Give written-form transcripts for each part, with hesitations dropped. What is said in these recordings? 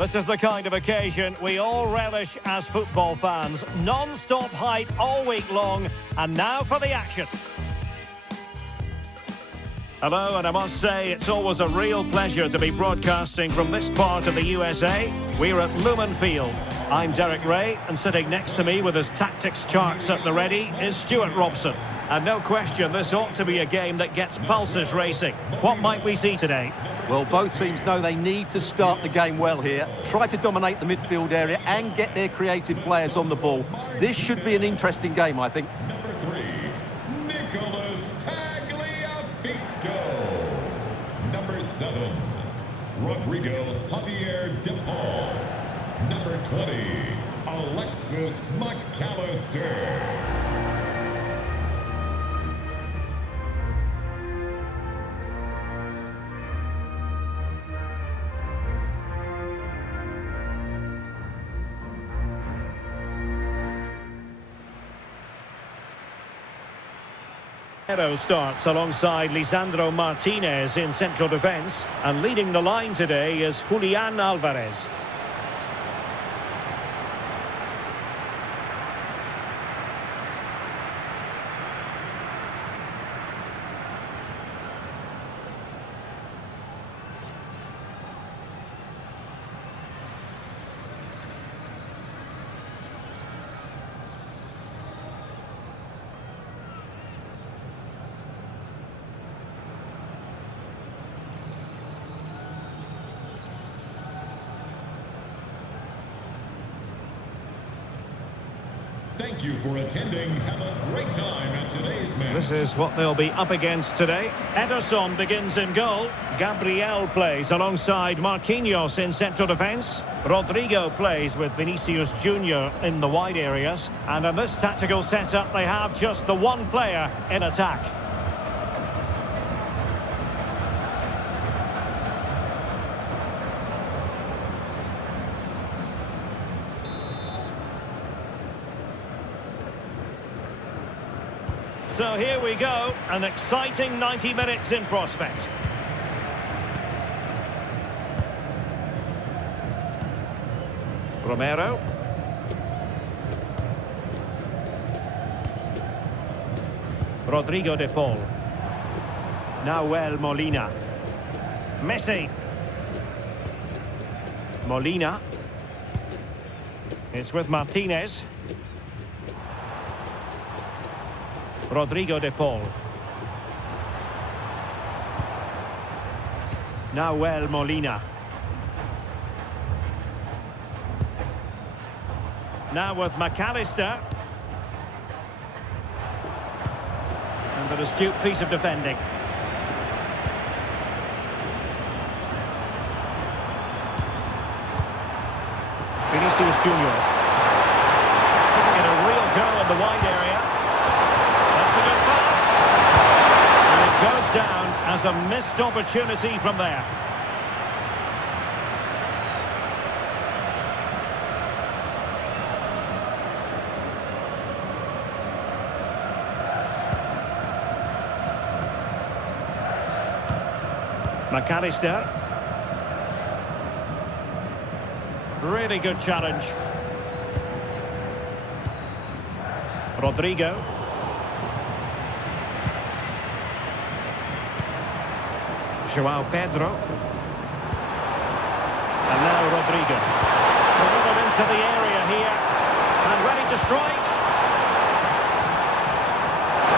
This is the kind of occasion we all relish as football fans. Non-stop hype all week long, and now for the action. Hello, and I must say it's always a real pleasure to be broadcasting from this part of the USA. We're at Lumen Field. I'm Derek Ray, and sitting next to me with his tactics charts at the ready is Stuart Robson. And no question, this ought to be a game that gets pulses racing. What might we see today? Well, both teams know they need to start the game well here. Try to dominate the midfield area and get their creative players on the ball. This should be an interesting game, I think. Number 3, Nicholas Tagliafico. Number 7, Rodrigo Javier De Paul. Number 20, Alexis McAllister. Starts alongside Lisandro Martinez in central defence, and leading the line today is Julian Alvarez. Thank you for attending. Have a great time at today's match. This is what they'll be up against today. Ederson begins in goal. Gabriel plays alongside Marquinhos in central defence. Rodrigo plays with Vinicius Junior in the wide areas. And in this tactical setup, they have just the one player in attack. So here we go, an exciting 90 minutes in prospect. Romero. Rodrigo De Paul. Nahuel Molina. Messi. Molina. It's with Martinez. Rodrigo De Paul. Nahuel Molina. Now with McAllister. And an astute piece of defending. Vinicius Junior. Giving it a real go in the wide area. Goes down as a missed opportunity from there. McAllister. Really good challenge. Rodrigo. João Pedro. And now Rodrigo. Delivered into the area here. And ready to strike.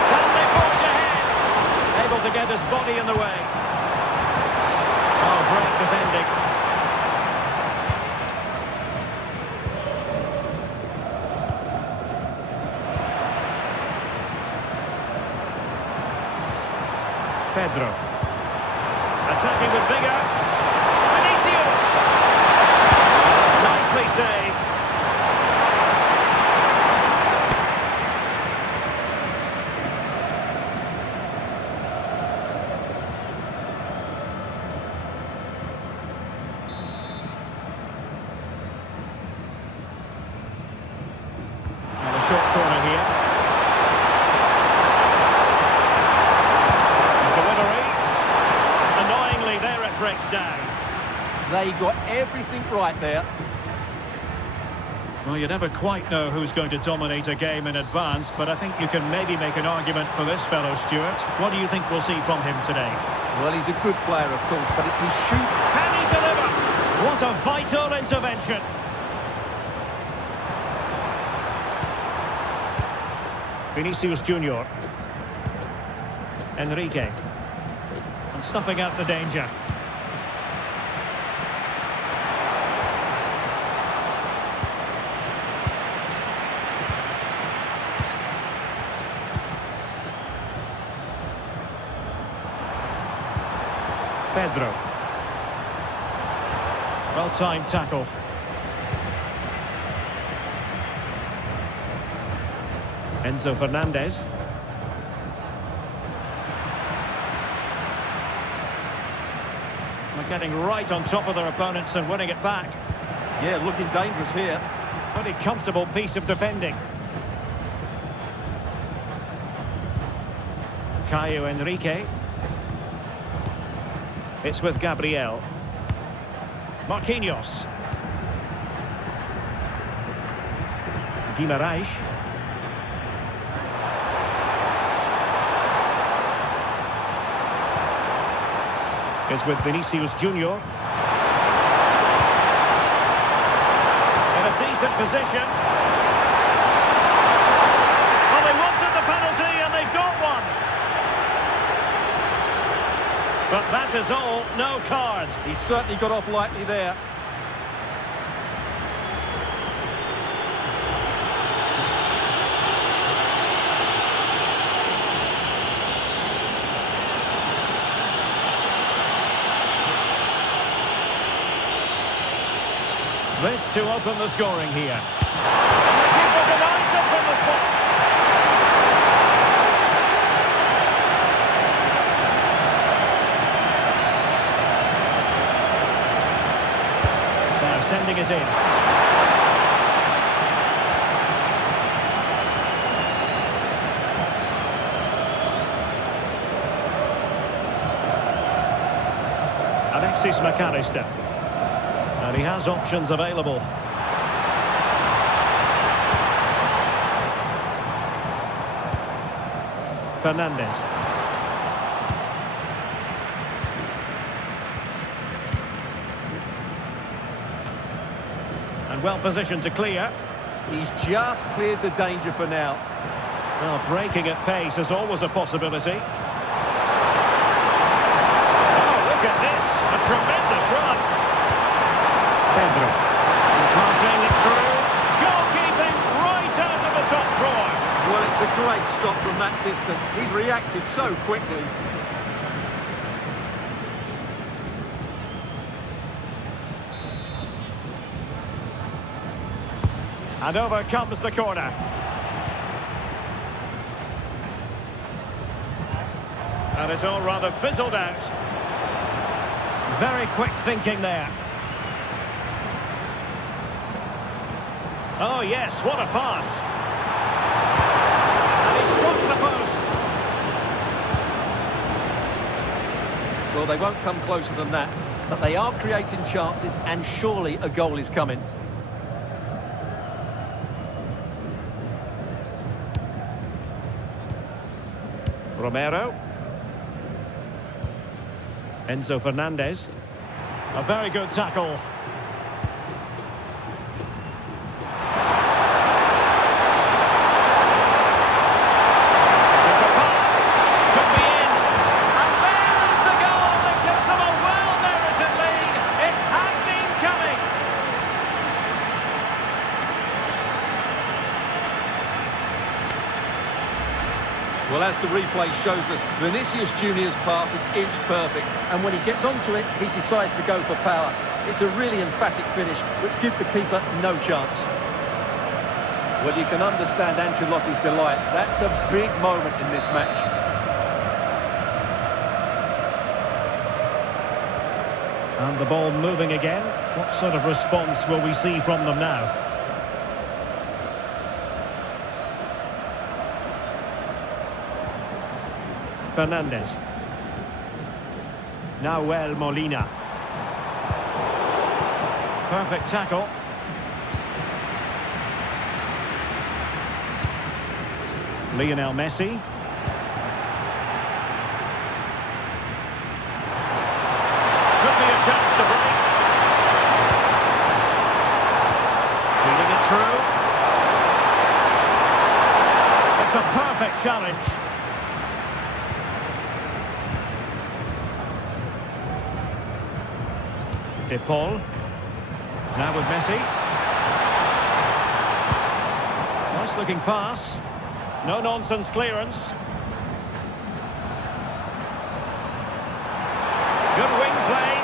Can they forge ahead? Able to get his body in the way. Oh, great defending. Pedro. Attacking with vigour. Vinicius! Nicely saved. And a short corner here. Delivery. Annoyingly there at break. everything right there. Well, you never quite know who's going to dominate a game in advance, but I think you can maybe make an argument for this fellow, Stuart. What do you think we'll see from him today? Well, he's a good player, of course, but it's his shoot. Can he deliver? What a vital intervention. Vinicius Junior. Enrique. And snuffing out the danger. Pedro. Well-timed tackle. Enzo Fernandez. They're getting right on top of their opponents and winning it back. Yeah, looking dangerous here. Pretty comfortable piece of defending. Caio Enrique. It's with Gabriel. Marquinhos. Guimarães. It's with Vinicius Junior. In a decent position. Well, they wanted the penalty and they've got one. But that is all, no cards. He certainly got off lightly there. This to open the scoring here. And the keeper denies them from the spot. Now sending it in. Alexis McAllister. And he has options available. Fernandez. And well positioned to clear. He's just cleared the danger for now. Well, breaking at pace is always a possibility. Oh, look at this. A tremendous run. Pedro. Passing it through. Goalkeeping right out of the top drawer. Well, it's a great stop from that distance. He's reacted so quickly. And over comes the corner. And it's all rather fizzled out. Very quick thinking there. Oh, yes, what a pass. And he struck the post. Well, they won't come closer than that, but they are creating chances, and surely a goal is coming. Romero. Enzo Fernandez. A very good tackle. Well, as the replay shows us, Vinicius Junior's pass is inch perfect, and when he gets onto it, he decides to go for power. It's a really emphatic finish, which gives the keeper no chance. Well, you can understand Ancelotti's delight. That's a big moment in this match. And the ball moving again. What sort of response will we see from them now? Fernandez. Nahuel Molina. Perfect tackle. Lionel Messi. Could be a chance to break. Feeding it through. It's a perfect challenge. De Paul. Now with Messi. Nice looking pass. No nonsense clearance. Good wing play.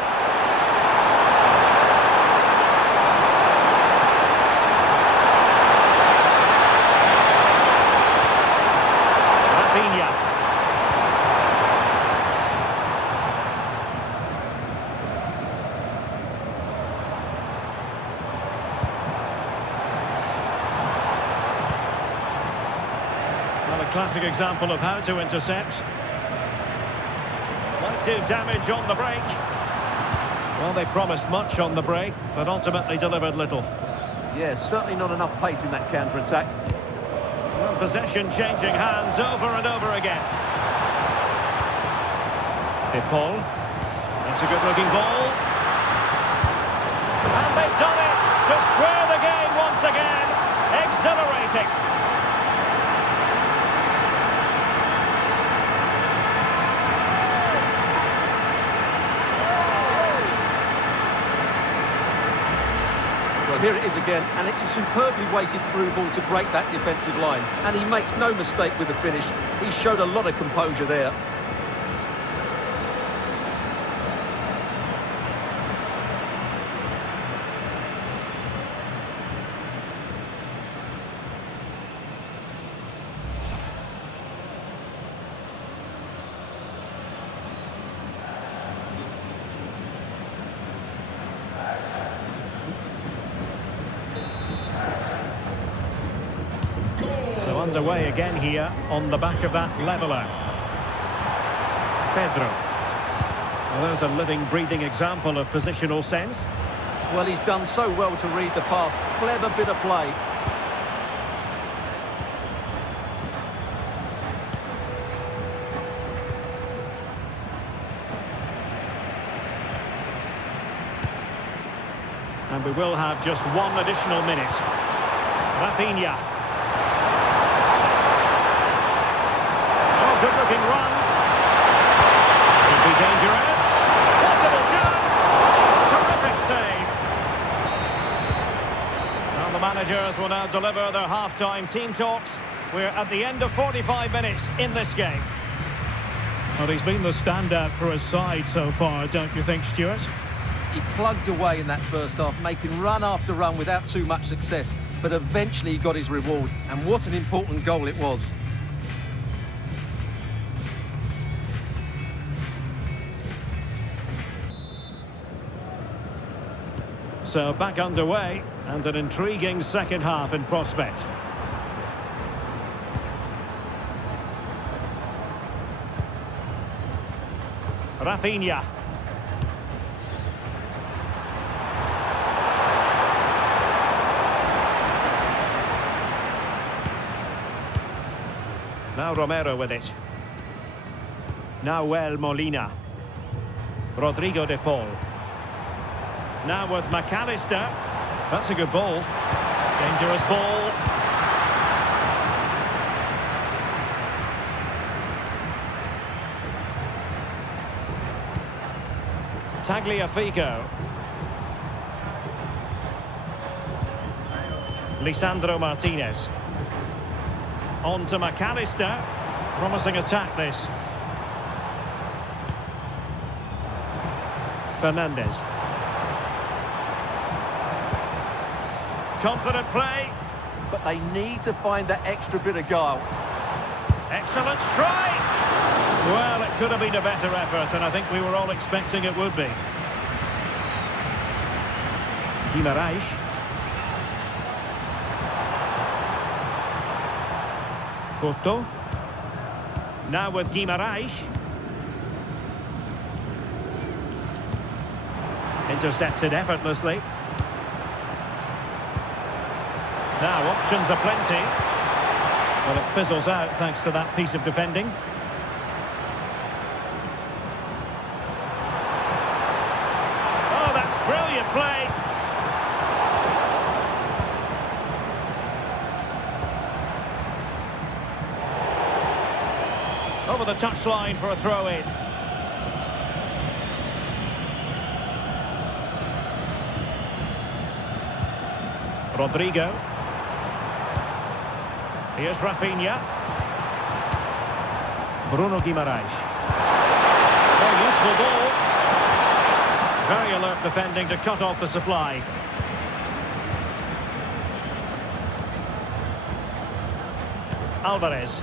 Rafinha. Well, a classic example of how to intercept. Might do damage on the break. Well, they promised much on the break, but ultimately delivered little. Yeah, certainly not enough pace in that counter-attack. Well, possession changing hands over and over again. De Paul. That's a good-looking ball. And they've done it to square the game once again. Exhilarating. Well, here it is again, and it's a superbly weighted through ball to break that defensive line. And he makes no mistake with the finish. He showed a lot of composure there. So underway again here on the back of that leveller. Pedro. Well, there's a living, breathing example of positional sense. Well, he's done so well to read the pass. Clever bit of play. And we will have just one additional minute. Rafinha. Oh, good-looking run. Could be dangerous. Possible chance. Terrific save. Well, the managers will now deliver their half-time team talks. We're at the end of 45 minutes in this game. Well, he's been the standout for his side so far, don't you think, Stuart? He plugged away in that first half, making run after run without too much success. But eventually he got his reward. And what an important goal it was. So back underway, and an intriguing second half in prospect. Rafinha. Now Romero with it. Nahuel Molina. Rodrigo de Paul. Now with McAllister. That's a good ball. Dangerous ball. Tagliafico. Lisandro Martinez. On to McAllister. Promising attack this. Fernandez. Confident play. But they need to find that extra bit of guile. Excellent strike. Well, it could have been a better effort, and I think we were all expecting it would be. Guimaraes. Couto. Now with Guimaraes. Intercepted effortlessly. Now, options are plenty. But it fizzles out thanks to that piece of defending. Oh, that's brilliant play. Over the touchline for a throw-in. Rodrigo. Here's Rafinha. Bruno Guimaraes. Oh, useful ball. Very alert defending to cut off the supply. Alvarez.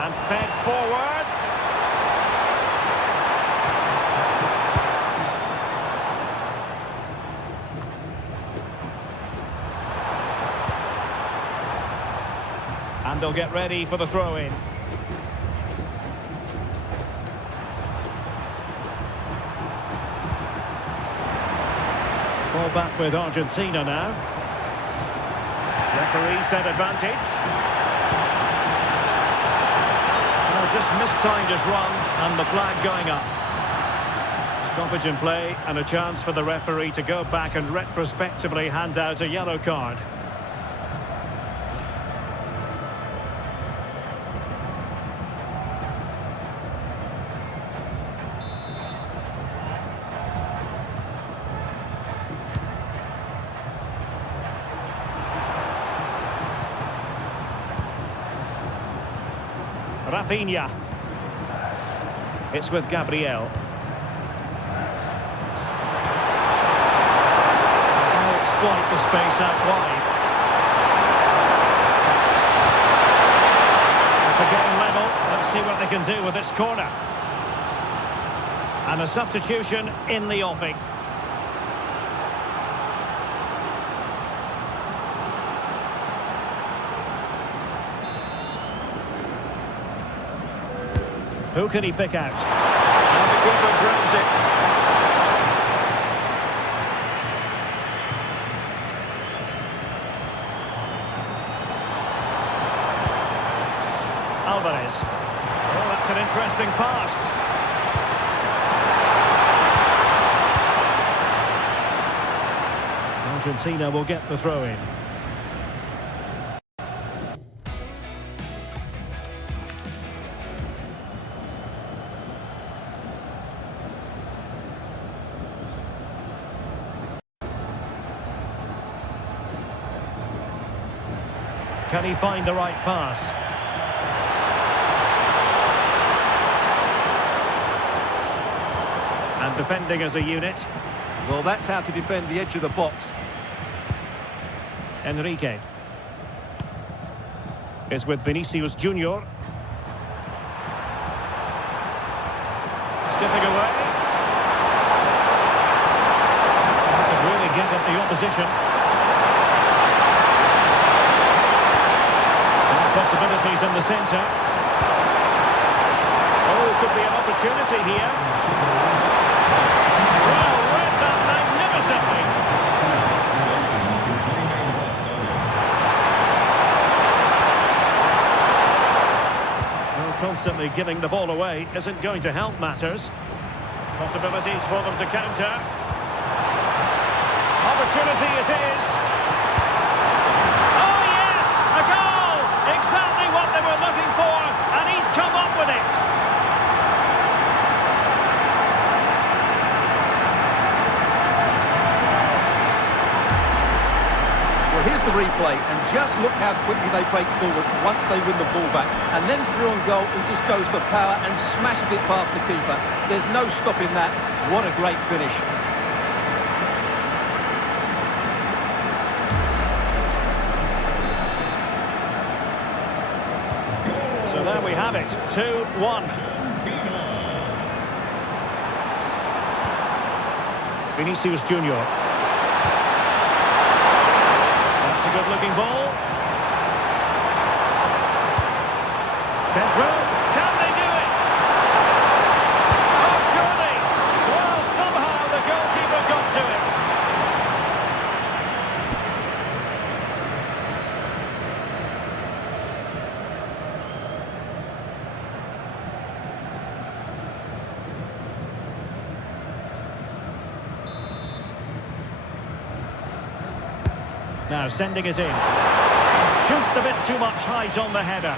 And fed forwards. And they'll get ready for the throw-in. Ball back with Argentina now. Referee set advantage. Oh, just mistimed his run and the flag going up. Stoppage in play and a chance for the referee to go back and retrospectively hand out a yellow card. Rafinha. It's with Gabriel. They'll exploit the space out wide. At the game level, let's see what they can do with this corner. And a substitution in the offing. Who can he pick out? And the keeper grabs it. Alvarez. Oh, that's an interesting pass. Argentina will get the throw-in. Can he find the right pass? And defending as a unit. Well, that's how to defend the edge of the box. Enrique. Is with Vinicius Junior. Skipping away. He could really get at the opposition. Possibilities in the centre. Oh, could be an opportunity here. Well, read that magnificently. Well, constantly giving the ball away isn't going to help matters. Possibilities for them to counter. Opportunity it is. Oh, yes! A goal! Exactly what they were looking for, and he's come up with it. Well, here's the replay, and just look how quickly they break forward once they win the ball back. And then through on goal, he just goes for power and smashes it past the keeper. There's no stopping that. What a great finish. So there we have it, 2-1. Vinicius Junior. That's a good-looking ball. Pedro, can they do it? Oh, surely. Well, somehow the goalkeeper got to it. Now sending it in. Just a bit too much height on the header.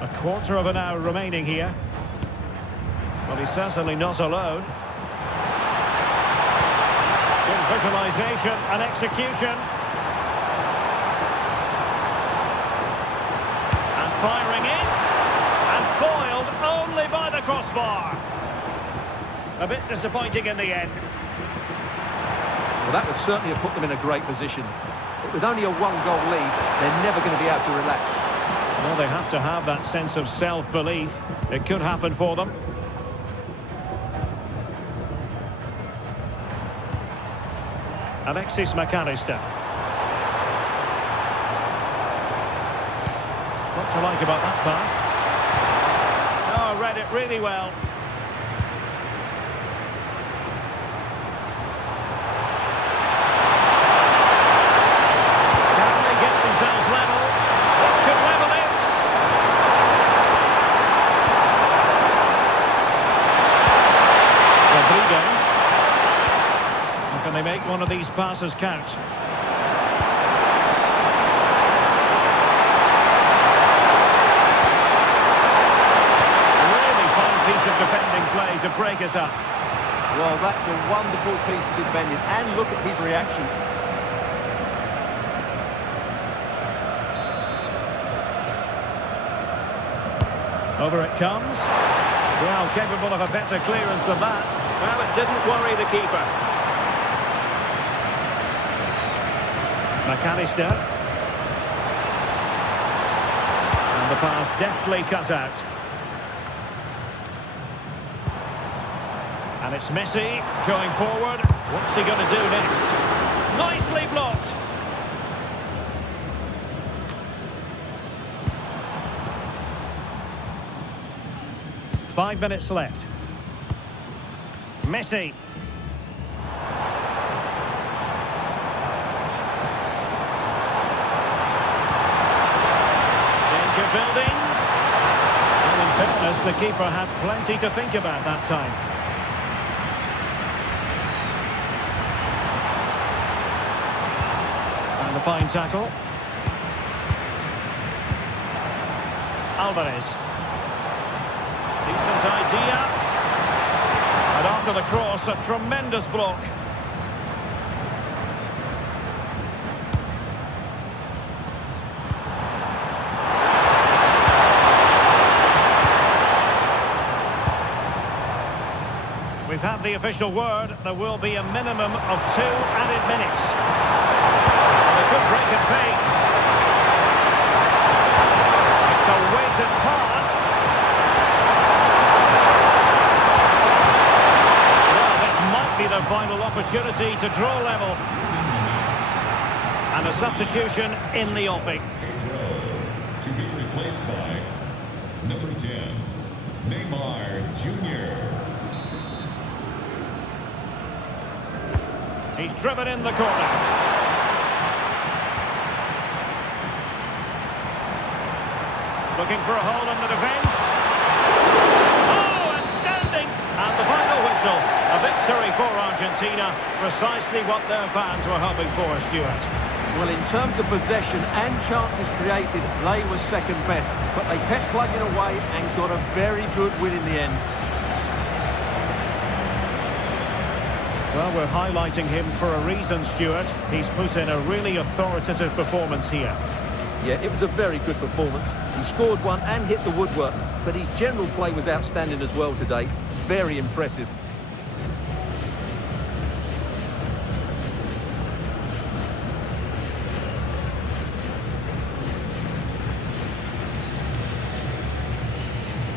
A quarter of an hour remaining here. Well, he's certainly not alone. Good visualisation and execution. And firing it. And foiled only by the crossbar. A bit disappointing in the end. Well, that would certainly have put them in a great position. But with only a one-goal lead, they're never going to be able to relax. Well, they have to have that sense of self-belief. It could happen for them. Mzpanda. What to like about that pass? Oh, read it really well. Can they get themselves level? This could level it. Rodrigo. Can they make one of these passes count? Really fine piece of defending play to break it up. Well, that's a wonderful piece of defending. And look at his reaction. Over it comes. Well, capable of a better clearance than that. Well, it didn't worry the keeper. Mzpanda. And the pass deftly cut out. And it's Messi going forward. What's he going to do next? Nicely blocked. Five minutes left. Messi. Building. And in fairness, the keeper had plenty to think about that time. And the fine tackle. Alvarez. Decent idea. And after the cross, a tremendous block. We've had the official word. There will be a minimum of 2 added minutes. They could break at pace. It's a weighted pass. Well, this might be the final opportunity to draw level. And a substitution in the offing. To be replaced by number 10, Neymar Jr. He's driven in the corner. Looking for a hole in the defence. Oh, and standing. And the final whistle. A victory for Argentina. Precisely what their fans were hoping for, Stuart. Well, in terms of possession and chances created, they were second best. But they kept plugging away and got a very good win in the end. Well, we're highlighting him for a reason, Stuart. He's put in a really authoritative performance here. Yeah, it was a very good performance. He scored one and hit the woodwork, but his general play was outstanding as well today. Very impressive.